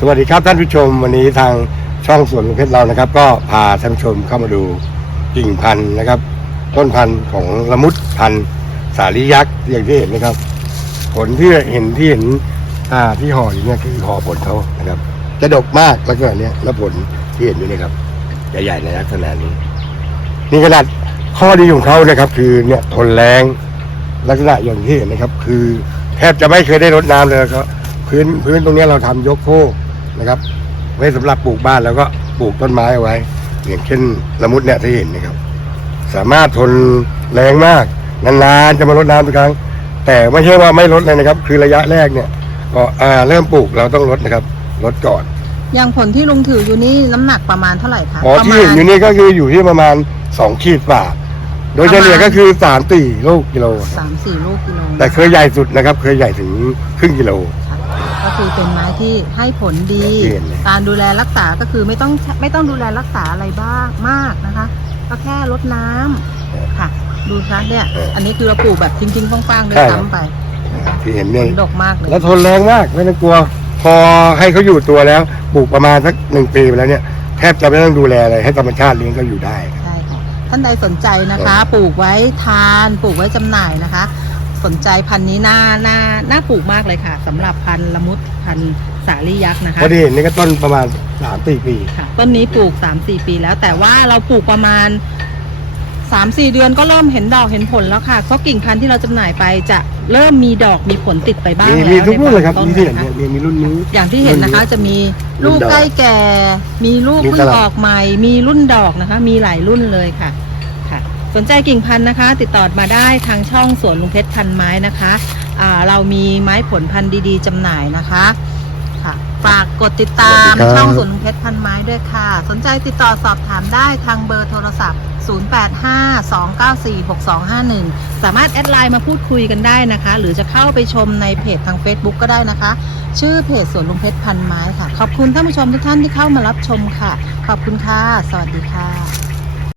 สวัสดีครับท่านผู้ชมวันนี้ทางช่องสวนลุงเพชรเรานะครับ ก็พาท่านผู้ชมเข้ามาดูกิ่งพันธุ์นะครับ ต้นพันธุ์ของละมุดพันธุ์สาลียักษ์อย่างที่เห็นนะครับ ผลที่เห็นที่เห็นอ่าที่ห่ออยู่เนี่ยคือห่อผลเขานะครับ จะดกมากแล้วก็เนี่ยแล้วผลที่เห็นอยู่เนี่ยครับใหญ่ๆในลักษณะนี้นี่ขนาดข้อดีของเขานะครับ คือเนี่ยทนแรงลักษณะอย่างที่เห็นนะครับ คือแทบจะไม่เคยได้รดน้ำเลยก็พื้นพื้นตรงเนี้ยเราทำยกโคก นะครับ ไว้สำหรับปลูกบ้านแล้วก็ปลูกต้นไม้เอาไว้ อย่างเช่นละมุดเนี่ยที่เห็นนะครับ สามารถทนแรงมากนานๆจะมารดน้ำทุกครั้ง แต่ไม่ใช่ว่าไม่ลดเลยนะครับ คือระยะแรกเนี่ยก็อ่าเริ่มปลูกเราต้องลดนะครับลดก่อน อย่างผลที่ลุงถืออยู่นี่น้ำหนักประมาณเท่าไหร่คะอ๋อประที่มาเห็ณนอยู่นี่ก็คืออยู่ที่ประมาณสองขีดฝ่าโดยเฉลี่ยประมาณก็คือสามตีลูกกิโลสามสี่ลูกกิโลแต่เคยใหญ่สุดนะครับ เคยใหญ่ถึงครึ่งกิโลค่ะ ก็คือเป็นไม้ที่ให้ผลดีเห็นเลยการดูแลรักษาก็คือไม่ต้องไม่ต้องดูแลรักษาอะไรบ้างมากนะคะ ก็แค่ลดน้ำค่ะ ดูซะเนี่ย อันนี้คือเราปลูกแบบทิ้งๆฟ้างๆด้วยซ้ำไปนะคะที่เห็นเนี่ยดกมากเลยแล้วทนแรงมากไม่ต้องกลัว พอให้เขาอยู่ตัวแล้วปลูกประมาณสักหนึ่งปีไปแล้วเนี่ยแทบจะไม่ต้องดูแลอะไรให้ธรรมชาติเลี้ยงก็อยู่ได้ใช่ค่ะท่านใดสนใจนะคะ ปลูกไว้ทาน ปลูกไว้จำหน่ายนะคะ สนใจพันธุ์นี้น่าน่าน่าปลูกมากเลยค่ะสำหรับพันธุ์ละมุดพันธุ์สาลี่ยักษ์นะคะพอดีเห็นนี่ก็ต้นประมาณสามสี่ปี ค่ะต้นนี้ปลูก3-4ปีแล้ว แต่ว่าเราปลูกประมาณ3-4เดือนก็เริ่มเห็นดอกเห็นผลแล้วค่ะเพราะกิ่งพันธุ์ที่เราจำหน่ายไปจะเริ่มมีดอกมีผลติดไปบ้างมีแล้วมีทุกรุ่นเลยครับใบางต้นนี่ที่เห็นนะเนี่คะยมีมีรุ่นนี้ อย่างที่เห็นนะคะจะมีลูกรุ่นดอกใกล้แก่ มีลูกมีเพิ่ตงลาดออกใหม่ มีรุ่นดอกนะคะ มีหลายรุ่นเลยค่ะค่ะ สนใจกิ่งพันธุ์นะคะ ติดต่อมาได้ทางช่องสวนลุงเพชรพันไม้นะคะอ่าเรามีไม้ผลพันธุ์ดีๆจำหน่ายนะคะค่ะฝากกดติดตามสวัสดีครับช่องสวนลุงเพชรพันไม้ด้วยค่ะ สนใจติดต่อสอบถามได้ทางเบอร์โทรศัพท์ 0852946251 สามารถแอดไลน์มาพูดคุยกันได้นะคะ หรือจะเข้าไปชมในเพจทาง Facebook ก็ได้นะคะ ชื่อเพจสวนลุงเพชรพันไม้ค่ะ ขอบคุณท่านผู้ชมทุกท่านที่เข้ามารับชมค่ะ ขอบคุณค่ะ สวัสดีค่ะ